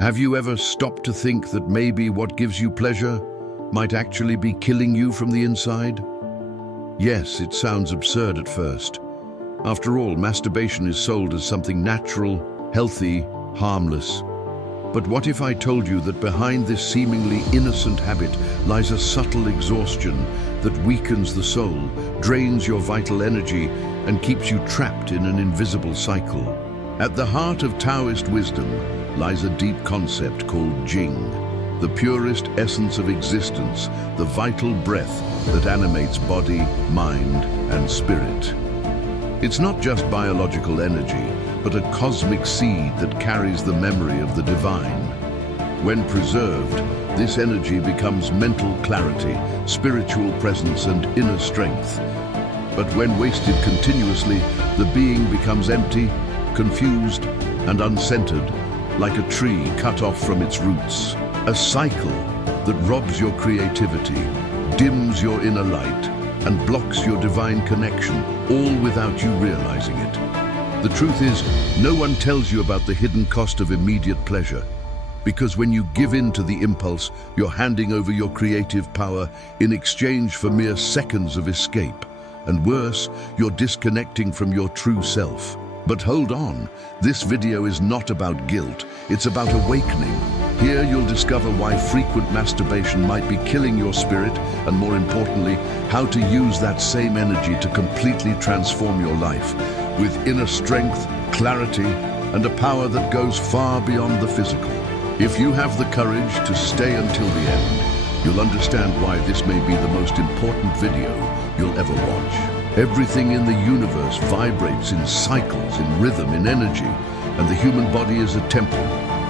Have you ever stopped to think that maybe what gives you pleasure might actually be killing you from the inside? Yes, it sounds absurd at first. After all, masturbation is sold as something natural, healthy, harmless. But what if I told you that behind this seemingly innocent habit lies a subtle exhaustion that weakens the soul, drains your vital energy, and keeps you trapped in an invisible cycle? At the heart of Taoist wisdom lies a deep concept called Jing, the purest essence of existence, the vital breath that animates body, mind, and spirit. It's not just biological energy, but a cosmic seed that carries the memory of the divine. When preserved, this energy becomes mental clarity, spiritual presence, and inner strength. But when wasted continuously, the being becomes empty, confused, and uncentered, like a tree cut off from its roots. A cycle that robs your creativity, dims your inner light, and blocks your divine connection, all without you realizing it. The truth is, no one tells you about the hidden cost of immediate pleasure. Because when you give in to the impulse, you're handing over your creative power in exchange for mere seconds of escape. And worse, you're disconnecting from your true self. But hold on, this video is not about guilt, it's about awakening. Here you'll discover why frequent masturbation might be killing your spirit, and more importantly, how to use that same energy to completely transform your life, with inner strength, clarity, and a power that goes far beyond the physical. If you have the courage to stay until the end, you'll understand why this may be the most important video you'll ever watch. Everything in the universe vibrates in cycles, in rhythm, in energy, and the human body is a temple,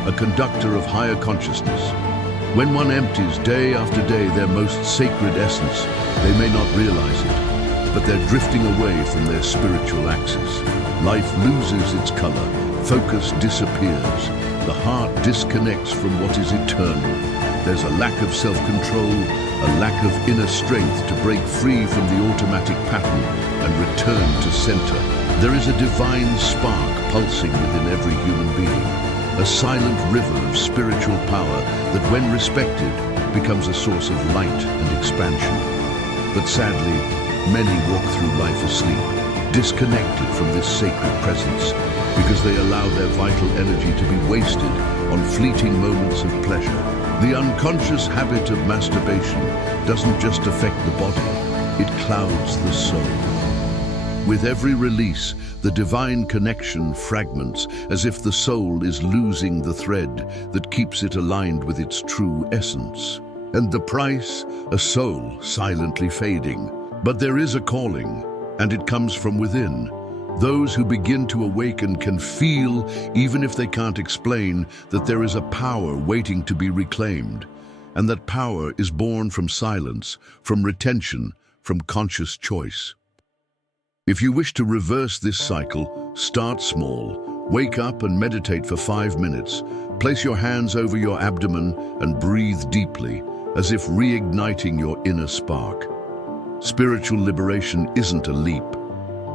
a conductor of higher consciousness. When one empties day after day their most sacred essence, they may not realize it, but they're drifting away from their spiritual axis. Life loses its color, focus disappears, the heart disconnects from what is eternal. There's a lack of self-control, a lack of inner strength to break free from the automatic pattern and return to center. There is a divine spark pulsing within every human being, a silent river of spiritual power that, when respected, becomes a source of light and expansion. But sadly, many walk through life asleep, disconnected from this sacred presence, because they allow their vital energy to be wasted on fleeting moments of pleasure. The unconscious habit of masturbation doesn't just affect the body, it clouds the soul. With every release, the divine connection fragments, as if the soul is losing the thread that keeps it aligned with its true essence. And the price? A soul silently fading. But there is a calling, and it comes from within. Those who begin to awaken can feel, even if they can't explain, that there is a power waiting to be reclaimed. And that power is born from silence, from retention, from conscious choice. If you wish to reverse this cycle, start small. Wake up and meditate for 5 minutes. Place your hands over your abdomen and breathe deeply, as if reigniting your inner spark. Spiritual liberation isn't a leap.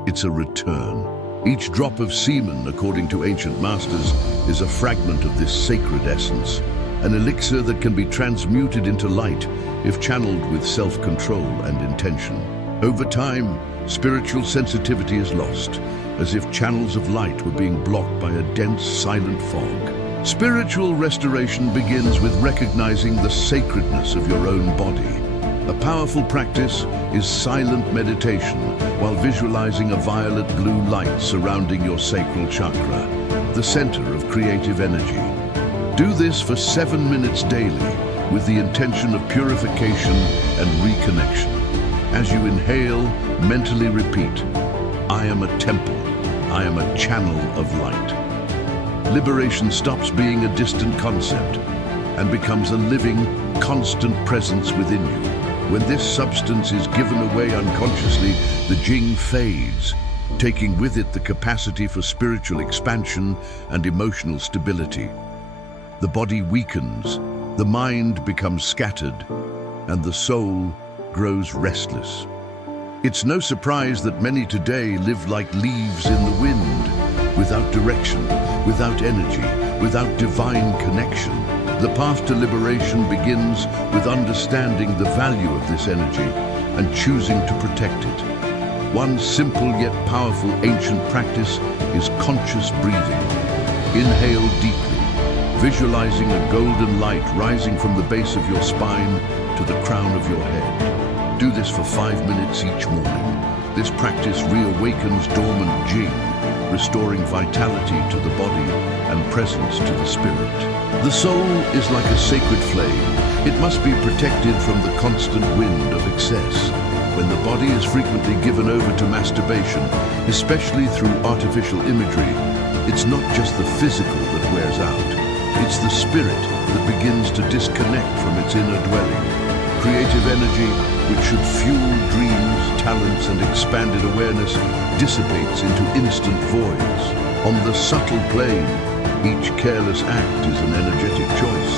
It's a return. Each drop of semen, according to ancient masters, is a fragment of this sacred essence, an elixir that can be transmuted into light if channeled with self-control and intention. Over time, spiritual sensitivity is lost, as if channels of light were being blocked by a dense, silent fog. Spiritual restoration begins with recognizing the sacredness of your own body. A powerful practice is silent meditation while visualizing a violet blue light surrounding your sacral chakra, the center of creative energy. Do this for 7 minutes daily with the intention of purification and reconnection. As you inhale, mentally repeat, I am a temple, I am a channel of light. Liberation stops being a distant concept and becomes a living, constant presence within you. When this substance is given away unconsciously, the Jing fades, taking with it the capacity for spiritual expansion and emotional stability. The body weakens, the mind becomes scattered, and the soul grows restless. It's no surprise that many today live like leaves in the wind, without direction, without energy, without divine connection. The path to liberation begins with understanding the value of this energy and choosing to protect it. One simple yet powerful ancient practice is conscious breathing. Inhale deeply, visualizing a golden light rising from the base of your spine to the crown of your head. Do this for 5 minutes each morning. This practice reawakens dormant Jing, restoring vitality to the body and presence to the spirit. The soul is like a sacred flame. It must be protected from the constant wind of excess. When the body is frequently given over to masturbation, especially through artificial imagery, it's not just the physical that wears out. It's the spirit that begins to disconnect from its inner dwelling. Creative energy, which should fuel dreams, talents, and expanded awareness, dissipates into instant voids. On the subtle plane, each careless act is an energetic choice.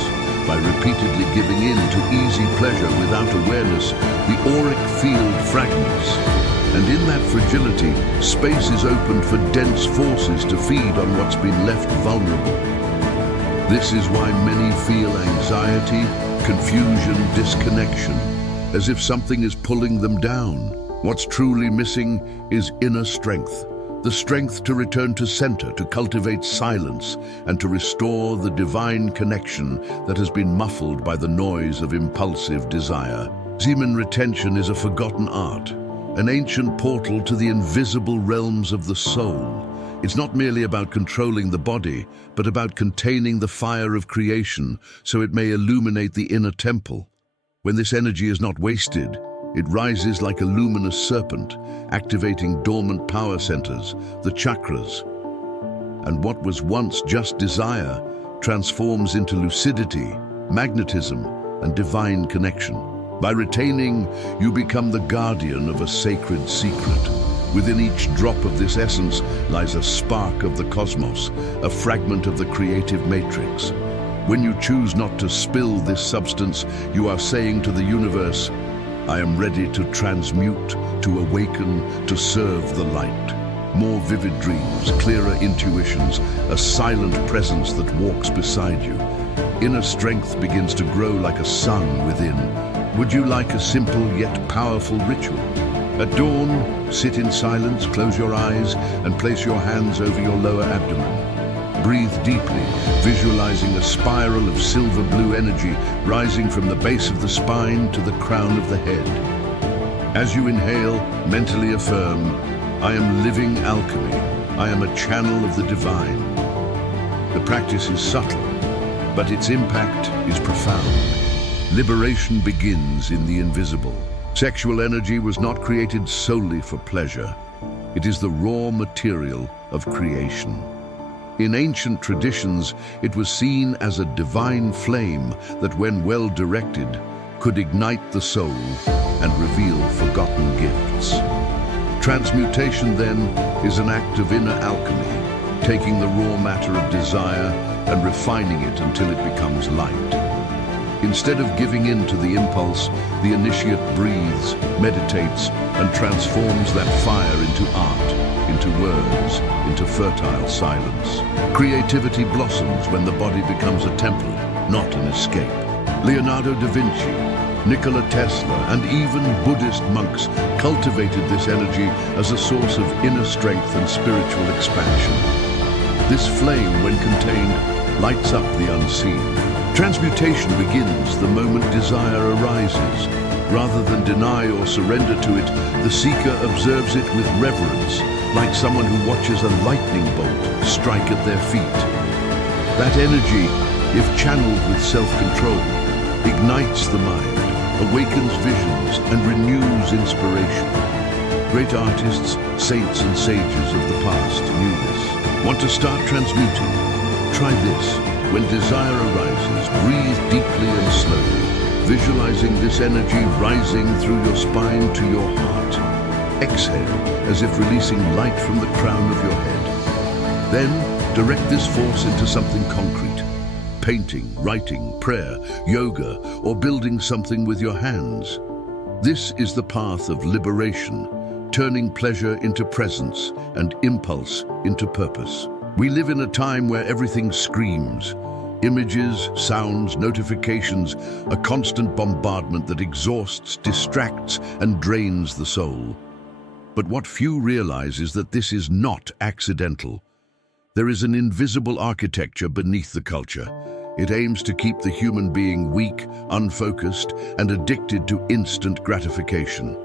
By repeatedly giving in to easy pleasure without awareness, the auric field fragments. And in that fragility, space is opened for dense forces to feed on what's been left vulnerable. This is why many feel anxiety, confusion, disconnection, as if something is pulling them down. What's truly missing is inner strength. The strength to return to center, to cultivate silence, and to restore the divine connection that has been muffled by the noise of impulsive desire. Semen retention is a forgotten art, an ancient portal to the invisible realms of the soul. It's not merely about controlling the body, but about containing the fire of creation so it may illuminate the inner temple. When this energy is not wasted, it rises like a luminous serpent, activating dormant power centers, the chakras. And what was once just desire transforms into lucidity, magnetism, and divine connection. By retaining, you become the guardian of a sacred secret. Within each drop of this essence lies a spark of the cosmos, a fragment of the creative matrix. When you choose not to spill this substance, you are saying to the universe, I am ready to transmute, to awaken, to serve the light. More vivid dreams, clearer intuitions, a silent presence that walks beside you. Inner strength begins to grow like a sun within. Would you like a simple yet powerful ritual? At dawn, sit in silence, close your eyes, and place your hands over your lower abdomen. Breathe deeply, visualizing a spiral of silver blue energy rising from the base of the spine to the crown of the head. As you inhale, mentally affirm, I am living alchemy. I am a channel of the divine. The practice is subtle, but its impact is profound. Liberation begins in the invisible. Sexual energy was not created solely for pleasure. It is the raw material of creation. In ancient traditions, it was seen as a divine flame that, when well directed, could ignite the soul and reveal forgotten gifts. Transmutation, then, is an act of inner alchemy, taking the raw matter of desire and refining it until it becomes light. Instead of giving in to the impulse, the initiate breathes, meditates, and transforms that fire into art, into words, into fertile silence. Creativity blossoms when the body becomes a temple, not an escape. Leonardo da Vinci, Nikola Tesla, and even Buddhist monks cultivated this energy as a source of inner strength and spiritual expansion. This flame, when contained, lights up the unseen. Transmutation begins the moment desire arises. Rather than deny or surrender to it, the seeker observes it with reverence, like someone who watches a lightning bolt strike at their feet. That energy, if channeled with self-control, ignites the mind, awakens visions, and renews inspiration. Great artists, saints, and sages of the past knew this. Want to start transmuting? Try this. When desire arises, breathe deeply and slowly, visualizing this energy rising through your spine to your heart. Exhale, as if releasing light from the crown of your head. Then, direct this force into something concrete. Painting, writing, prayer, yoga, or building something with your hands. This is the path of liberation, turning pleasure into presence and impulse into purpose. We live in a time where everything screams. Images, sounds, notifications, a constant bombardment that exhausts, distracts, and drains the soul. But what few realize is that this is not accidental. There is an invisible architecture beneath the culture. It aims to keep the human being weak, unfocused, and addicted to instant gratification.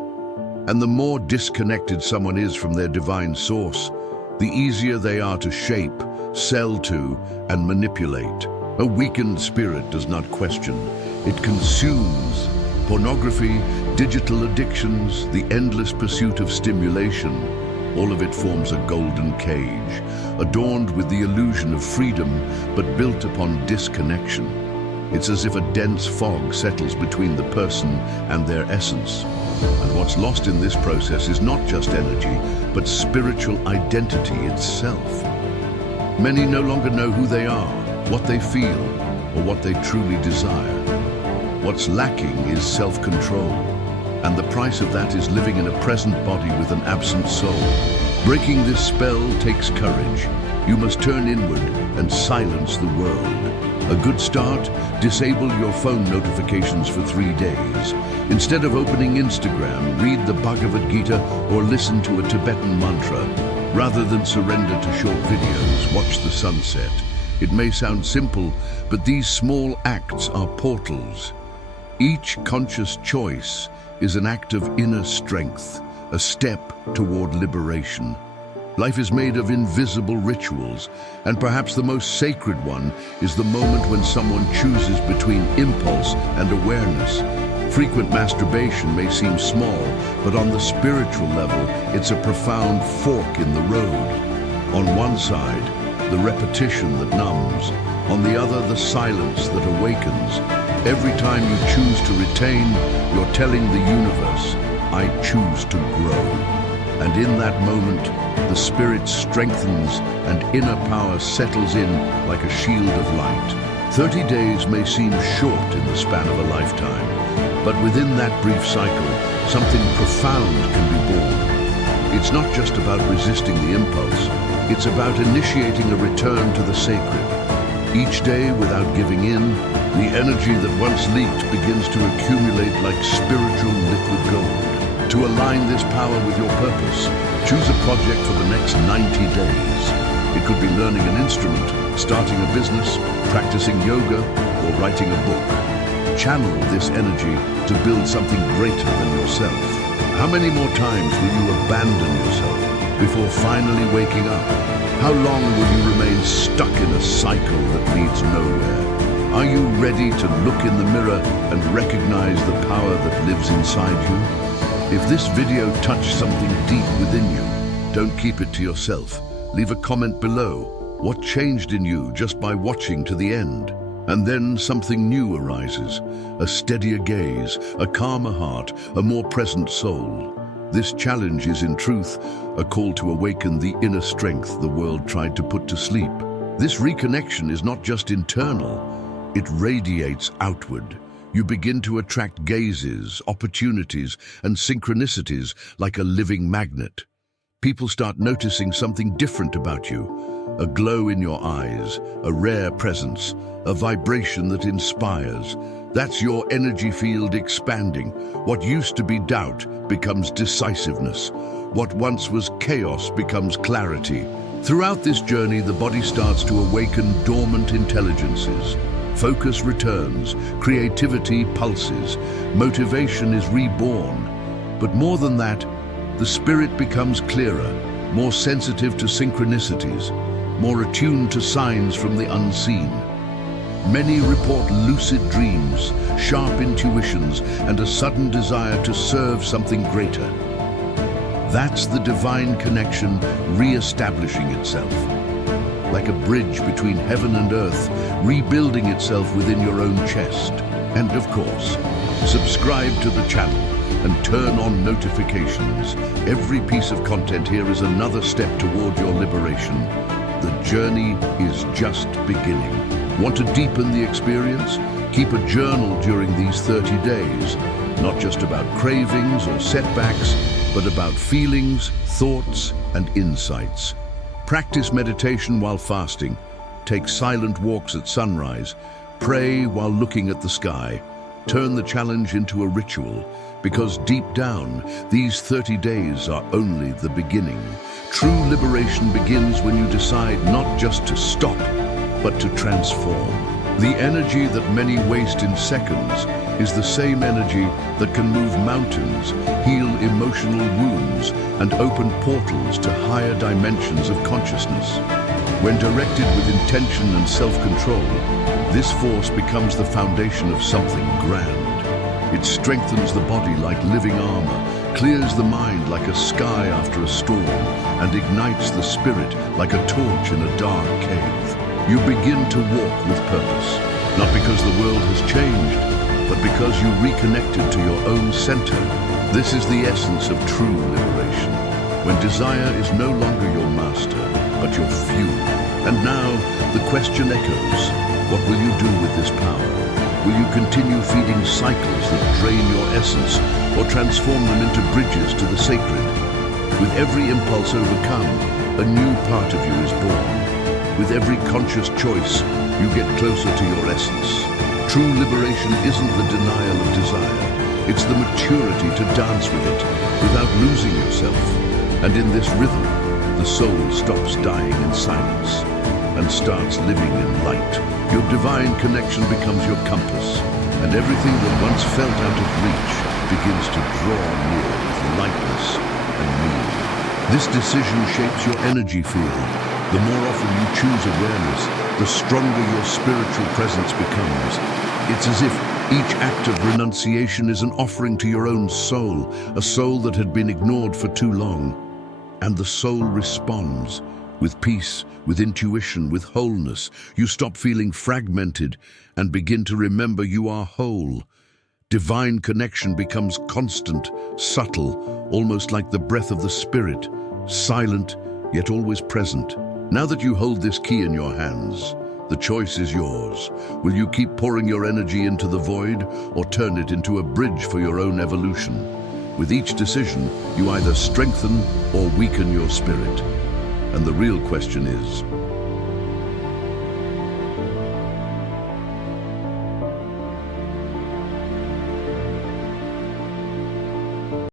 And the more disconnected someone is from their divine source, the easier they are to shape, sell to, and manipulate. A weakened spirit does not question. It consumes. Pornography, digital addictions, the endless pursuit of stimulation, all of it forms a golden cage, adorned with the illusion of freedom, but built upon disconnection. It's as if a dense fog settles between the person and their essence. And what's lost in this process is not just energy, but spiritual identity itself. Many no longer know who they are, what they feel, or what they truly desire. What's lacking is self-control, and the price of that is living in a present body with an absent soul. Breaking this spell takes courage. You must turn inward and silence the world. A good start, disable your phone notifications for 3 days. Instead of opening Instagram, read the Bhagavad Gita or listen to a Tibetan mantra. Rather than surrender to short videos, watch the sunset. It may sound simple, but these small acts are portals. Each conscious choice is an act of inner strength, a step toward liberation. Life is made of invisible rituals, and perhaps the most sacred one is the moment when someone chooses between impulse and awareness. Frequent masturbation may seem small, but on the spiritual level, it's a profound fork in the road. On one side, the repetition that numbs, on the other, the silence that awakens. Every time you choose to retain, you're telling the universe, I choose to grow. And in that moment, the spirit strengthens and inner power settles in like a shield of light. 30 days may seem short in the span of a lifetime, but within that brief cycle, something profound can be born. It's not just about resisting the impulse, it's about initiating a return to the sacred. Each day, without giving in, the energy that once leaked begins to accumulate like spiritual liquid gold. To align this power with your purpose, choose a project for the next 90 days. It could be learning an instrument, starting a business, practicing yoga, or writing a book. Channel this energy to build something greater than yourself. How many more times will you abandon yourself before finally waking up? How long will you remain stuck in a cycle that leads nowhere? Are you ready to look in the mirror and recognize the power that lives inside you? If this video touched something deep within you, don't keep it to yourself. Leave a comment below. What changed in you just by watching to the end? And then something new arises, a steadier gaze, a calmer heart, a more present soul. This challenge is in truth a call to awaken the inner strength the world tried to put to sleep. This reconnection is not just internal, it radiates outward. You begin to attract gazes, opportunities, and synchronicities like a living magnet. People start noticing something different about you, a glow in your eyes, a rare presence, a vibration that inspires. That's your energy field expanding. What used to be doubt becomes decisiveness. What once was chaos becomes clarity. Throughout this journey, the body starts to awaken dormant intelligences. Focus returns, creativity pulses, motivation is reborn. But more than that, the spirit becomes clearer, more sensitive to synchronicities, more attuned to signs from the unseen. Many report lucid dreams, sharp intuitions, and a sudden desire to serve something greater. That's the divine connection re-establishing itself. Like a bridge between heaven and earth, rebuilding itself within your own chest. And of course, subscribe to the channel and turn on notifications. Every piece of content here is another step toward your liberation. The journey is just beginning. Want to deepen the experience? Keep a journal during these 30 days. Not just about cravings or setbacks, but about feelings, thoughts, and insights. Practice meditation while fasting. Take silent walks at sunrise. Pray while looking at the sky. Turn the challenge into a ritual, because deep down, these 30 days are only the beginning. True liberation begins when you decide not just to stop, but to transform. The energy that many waste in seconds is the same energy that can move mountains, heal emotional wounds, and open portals to higher dimensions of consciousness. When directed with intention and self-control, this force becomes the foundation of something grand. It strengthens the body like living armor, clears the mind like a sky after a storm, and ignites the spirit like a torch in a dark cave. You begin to walk with purpose, not because the world has changed, but because you reconnected to your own center. This is the essence of true liberation, when desire is no longer your master, but your fuel. And now, the question echoes, what will you do with this power? Will you continue feeding cycles that drain your essence, or transform them into bridges to the sacred? With every impulse overcome, a new part of you is born. With every conscious choice, you get closer to your essence. True liberation isn't the denial of desire. It's the maturity to dance with it without losing yourself. And in this rhythm, the soul stops dying in silence and starts living in light. Your divine connection becomes your compass, and everything that once felt out of reach begins to draw near with lightness and meaning. This decision shapes your energy field. The more often you choose awareness, the stronger your spiritual presence becomes. It's as if each act of renunciation is an offering to your own soul, a soul that had been ignored for too long. And the soul responds with peace, with intuition, with wholeness. You stop feeling fragmented and begin to remember you are whole. Divine connection becomes constant, subtle, almost like the breath of the spirit, silent yet always present. Now that you hold this key in your hands, the choice is yours. Will you keep pouring your energy into the void, or turn it into a bridge for your own evolution? With each decision, you either strengthen or weaken your spirit. And the real question is,